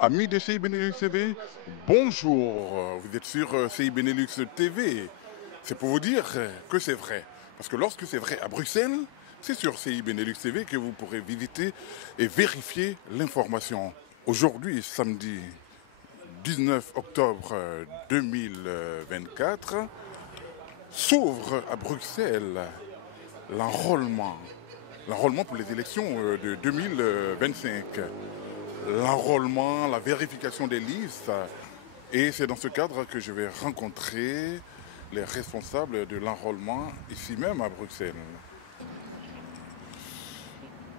Amis de CI Benelux TV, bonjour, vous êtes sur CI Benelux TV. C'est pour vous dire que c'est vrai. Parce que lorsque c'est vrai à Bruxelles, c'est sur CI Benelux TV que vous pourrez visiter et vérifier l'information. Aujourd'hui, samedi 19 octobre 2024, s'ouvre à Bruxelles l'enrôlement. L'enrôlement pour les élections de 2025. L'enrôlement, la vérification des listes. Et c'est dans ce cadre que je vais rencontrer les responsables de l'enrôlement ici même à Bruxelles.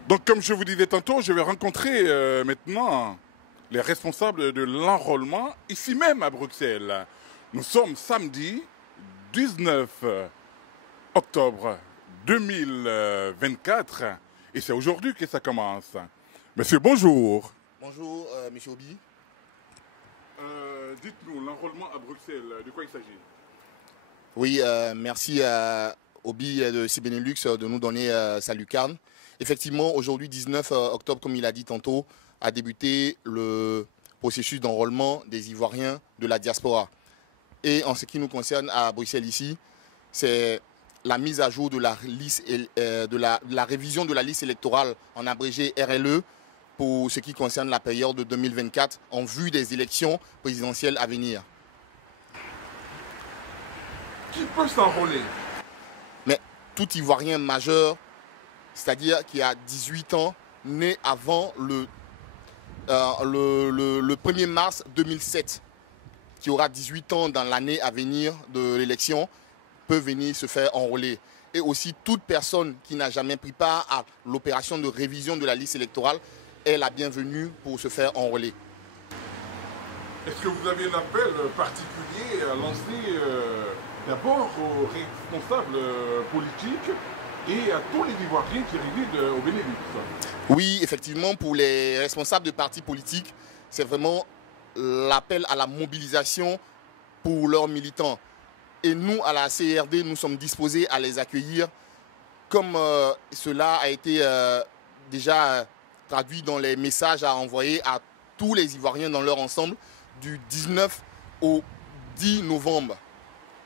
Donc comme je vous disais tantôt, je vais rencontrer maintenant les responsables de l'enrôlement ici même à Bruxelles. Nous sommes samedi 19 octobre 2024 et c'est aujourd'hui que ça commence. Monsieur, bonjour. Bonjour, monsieur Obi. Dites-nous, l'enrôlement à Bruxelles, de quoi il s'agit? Oui, merci à Obi de CI Benelux de nous donner sa lucarne. Effectivement, aujourd'hui, 19 octobre, comme il a dit tantôt, a débuté le processus d'enrôlement des Ivoiriens de la diaspora. Et en ce qui nous concerne à Bruxelles ici, c'est la mise à jour de la liste, de la révision de la liste électorale en abrégé RLE pour ce qui concerne la période de 2024 en vue des élections présidentielles à venir. Qui peut s'enrôler? Mais tout Ivoirien majeur, c'est-à-dire qui a 18 ans, né avant le 1er mars 2007, qui aura 18 ans dans l'année à venir de l'élection, peut venir se faire enrôler. Et aussi toute personne qui n'a jamais pris part à l'opération de révision de la liste électorale est la bienvenue pour se faire enrôler. Est-ce que vous avez un appel particulier à lancer d'abord aux responsables politiques et à tous les Ivoiriens qui résident au Benelux? Oui, effectivement, pour les responsables de partis politiques, c'est vraiment l'appel à la mobilisation pour leurs militants. Et nous, à la CRD, nous sommes disposés à les accueillir comme cela a été déjà traduit dans les messages à envoyer à tous les Ivoiriens dans leur ensemble du 19 au 10 novembre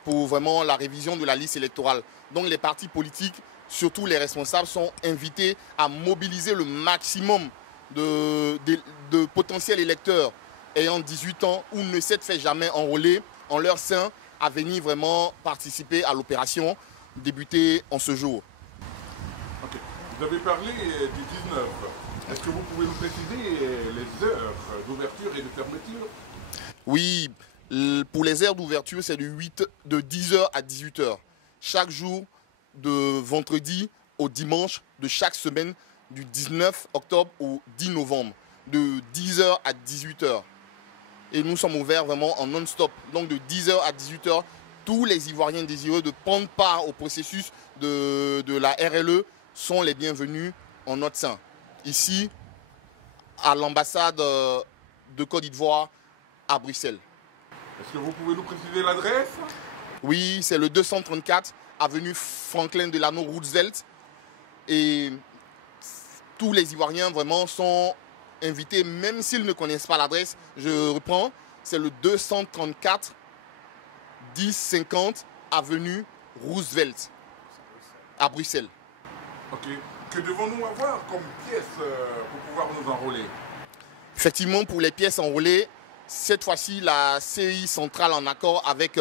pour vraiment la révision de la liste électorale. Donc les partis politiques, surtout les responsables, sont invités à mobiliser le maximum de potentiels électeurs ayant 18 ans ou ne s'être fait jamais enrôler en leur sein à venir vraiment participer à l'opération débutée en ce jour. Ok. Vous avez parlé du 19. Est-ce que vous pouvez nous préciser les heures d'ouverture et de fermeture? Oui, pour les heures d'ouverture, c'est de 10h à 18h. Chaque jour, de vendredi au dimanche de chaque semaine, du 19 octobre au 10 novembre, de 10h à 18h. Et nous sommes ouverts vraiment en non-stop. Donc de 10h à 18h, tous les Ivoiriens désireux de prendre part au processus de la RLE sont les bienvenus en notre sein. Ici, à l'ambassade de Côte d'Ivoire à Bruxelles. Est-ce que vous pouvez nous préciser l'adresse? Oui, c'est le 234 avenue Franklin Delano Roosevelt. Et tous les Ivoiriens vraiment sont invités, même s'ils ne connaissent pas l'adresse. Je reprends, c'est le 234 1050 avenue Roosevelt à Bruxelles. Ok. Que devons-nous avoir comme pièces pour pouvoir nous enrôler? Effectivement, pour les pièces enrôlées, cette fois-ci, la CI centrale en accord avec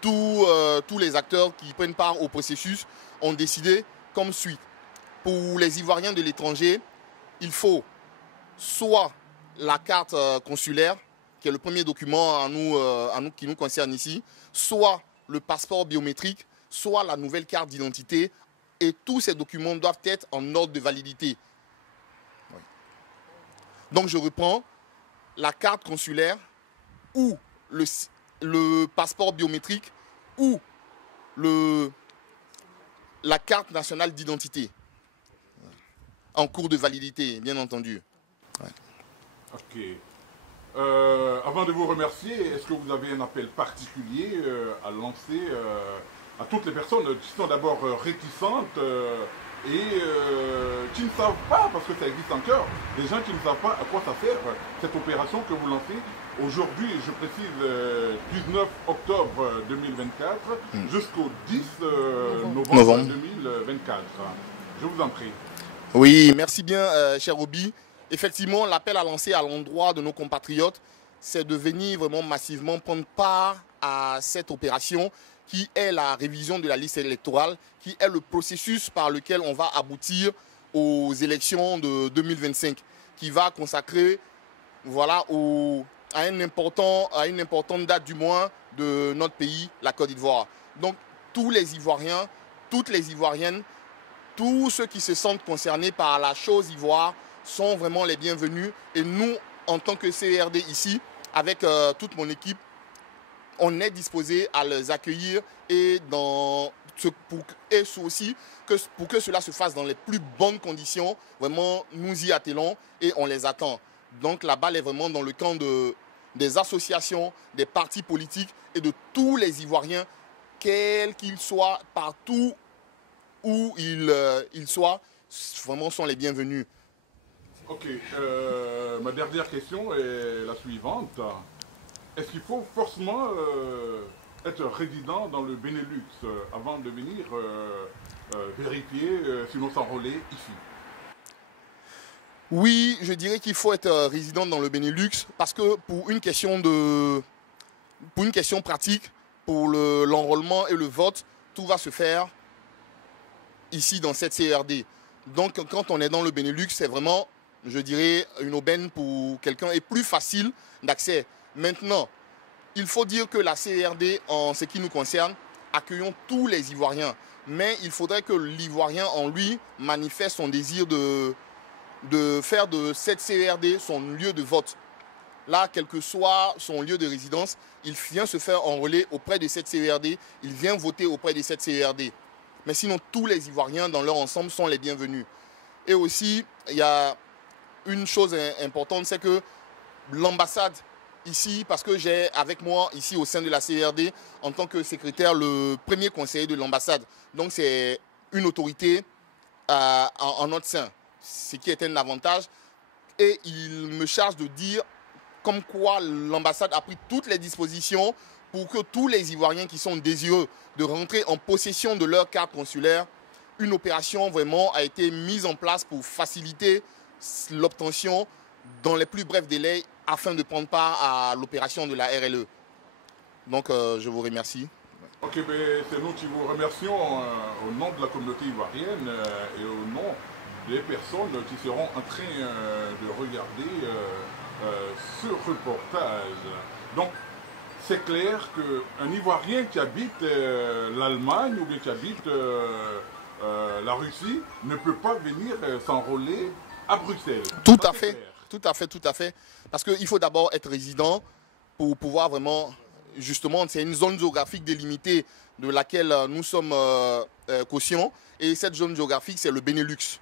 tous les acteurs qui prennent part au processus ont décidé comme suit. Pour les Ivoiriens de l'étranger, il faut soit la carte consulaire, qui est le premier document qui nous concerne ici, soit le passeport biométrique, soit la nouvelle carte d'identité. Et tous ces documents doivent être en ordre de validité. Oui. Donc je reprends la carte consulaire ou le passeport biométrique ou la carte nationale d'identité en cours de validité, bien entendu. Ouais. Ok. Avant de vous remercier, est-ce que vous avez un appel particulier à lancer à toutes les personnes qui sont d'abord réticentes et qui ne savent pas, parce que ça existe encore, des gens qui ne savent pas à quoi ça sert cette opération que vous lancez aujourd'hui, je précise, 19 octobre 2024 jusqu'au 10 novembre 2024. Je vous en prie. Oui, merci bien, cher Obi. Effectivement, l'appel à lancer à l'endroit de nos compatriotes, c'est de venir vraiment massivement prendre part à cette opération qui est la révision de la liste électorale, qui est le processus par lequel on va aboutir aux élections de 2025, qui va consacrer voilà, à une importante date du moins de notre pays, la Côte d'Ivoire. Donc tous les Ivoiriens, toutes les Ivoiriennes, tous ceux qui se sentent concernés par la chose ivoire sont vraiment les bienvenus. Et nous, en tant que CERD ici, avec toute mon équipe, on est disposé à les accueillir et aussi pour que cela se fasse dans les plus bonnes conditions. Vraiment, nous y attelons et on les attend. Donc la balle est vraiment dans le camp des associations, des partis politiques et de tous les Ivoiriens, quels qu'ils soient, partout où ils soient, vraiment sont les bienvenus. Ok, ma dernière question est la suivante. Est-ce qu'il faut forcément être résident dans le Benelux avant de venir vérifier si l'on s'enrôlait ici? Oui, je dirais qu'il faut être résident dans le Benelux parce que pour une question pratique, pour l'enrôlement et le vote, tout va se faire ici dans cette CERD. Donc quand on est dans le Benelux, c'est vraiment, je dirais, une aubaine pour quelqu'un et plus facile d'accès. Maintenant, il faut dire que la CERD, en ce qui nous concerne, accueillons tous les Ivoiriens. Mais il faudrait que l'Ivoirien en lui manifeste son désir de faire de cette CERD son lieu de vote. Là, quel que soit son lieu de résidence, il vient se faire enrôler auprès de cette CERD, il vient voter auprès de cette CERD. Mais sinon, tous les Ivoiriens dans leur ensemble sont les bienvenus. Et aussi, il y a une chose importante, c'est que l'ambassade ici, parce que j'ai avec moi ici au sein de la CERD, en tant que secrétaire, le premier conseiller de l'ambassade. Donc c'est une autorité en notre sein, ce qui est un avantage. Et il me charge de dire comme quoi l'ambassade a pris toutes les dispositions pour que tous les Ivoiriens qui sont désireux de rentrer en possession de leur carte consulaire, une opération vraiment a été mise en place pour faciliter l'obtention dans les plus brefs délais afin de prendre part à l'opération de la RLE. Donc je vous remercie. Ok, ben, c'est nous qui vous remercions au nom de la communauté ivoirienne et au nom des personnes qui seront en train de regarder ce reportage. Donc, c'est clair qu'un Ivoirien qui habite l'Allemagne ou bien qui habite la Russie ne peut pas venir s'enrôler à Bruxelles. Tout à fait, tout à fait, tout à fait. Parce qu'il faut d'abord être résident pour pouvoir vraiment, justement, c'est une zone géographique délimitée de laquelle nous sommes cautions. Et cette zone géographique, c'est le Benelux.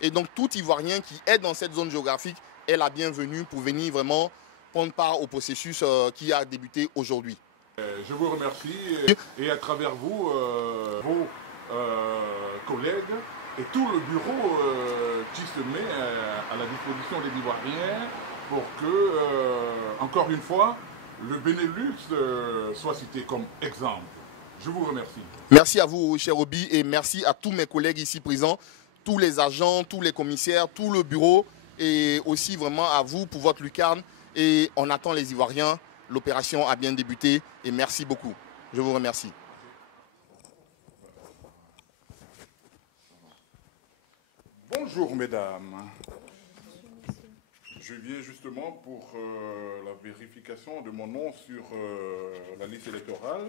Et donc, tout Ivoirien qui est dans cette zone géographique est la bienvenue pour venir vraiment prendre part au processus qui a débuté aujourd'hui. Je vous remercie et à travers vous, vos collègues et tout le bureau qui se met à la disposition des Ivoiriens pour que, encore une fois, le Benelux soit cité comme exemple. Je vous remercie. Merci à vous, cher Obi, et merci à tous mes collègues ici présents, tous les agents, tous les commissaires, tout le bureau, et aussi vraiment à vous pour votre lucarne. Et on attend les Ivoiriens. L'opération a bien débuté et merci beaucoup. Je vous remercie. Bonjour mesdames. Je viens justement pour la vérification de mon nom sur la liste électorale.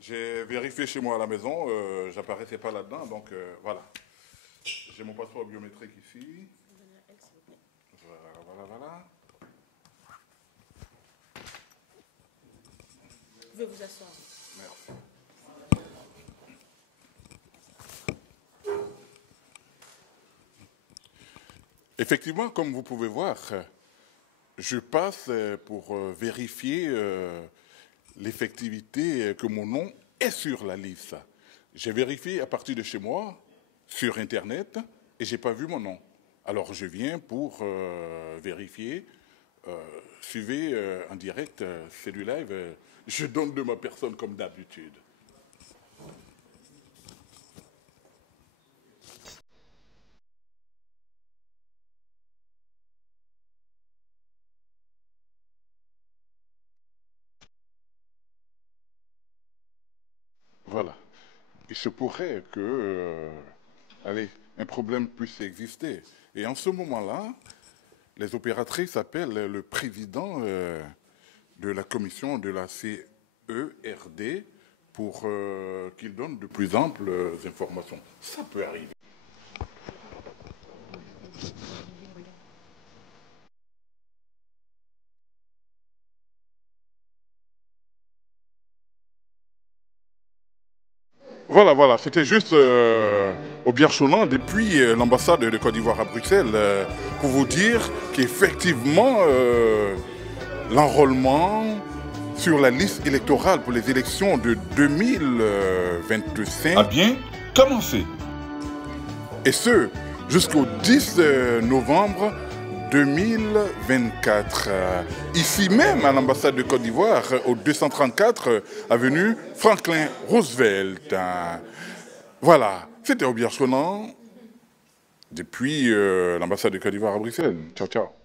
J'ai vérifié chez moi à la maison, j'apparaissais pas là-dedans, donc voilà. J'ai mon passeport biométrique ici. Voilà. Vous pouvez vous asseoir. Merci. Effectivement, comme vous pouvez voir, je passe pour vérifier l'effectivité que mon nom est sur la liste. J'ai vérifié à partir de chez moi sur Internet et je n'ai pas vu mon nom. Alors je viens pour vérifier. Suivez en direct, c'est du live. Je donne de ma personne comme d'habitude. Voilà. Il se pourrait que, allez, un problème puisse exister. Et en ce moment-là, les opératrices appellent le président de la commission de la CERD pour qu'il donne de plus amples informations. Ça peut arriver. Voilà, voilà, c'était juste au Biarchonant depuis l'ambassade de Côte d'Ivoire à Bruxelles pour vous dire qu'effectivement l'enrôlement sur la liste électorale pour les élections de 2025 a bien commencé. Et ce, jusqu'au 10 novembre 2024. Ici même à l'ambassade de Côte d'Ivoire, au 234 avenue Franklin Roosevelt. Voilà, c'était au Biarchonant depuis l'ambassade de Côte d'Ivoire à Bruxelles. Ciao, ciao.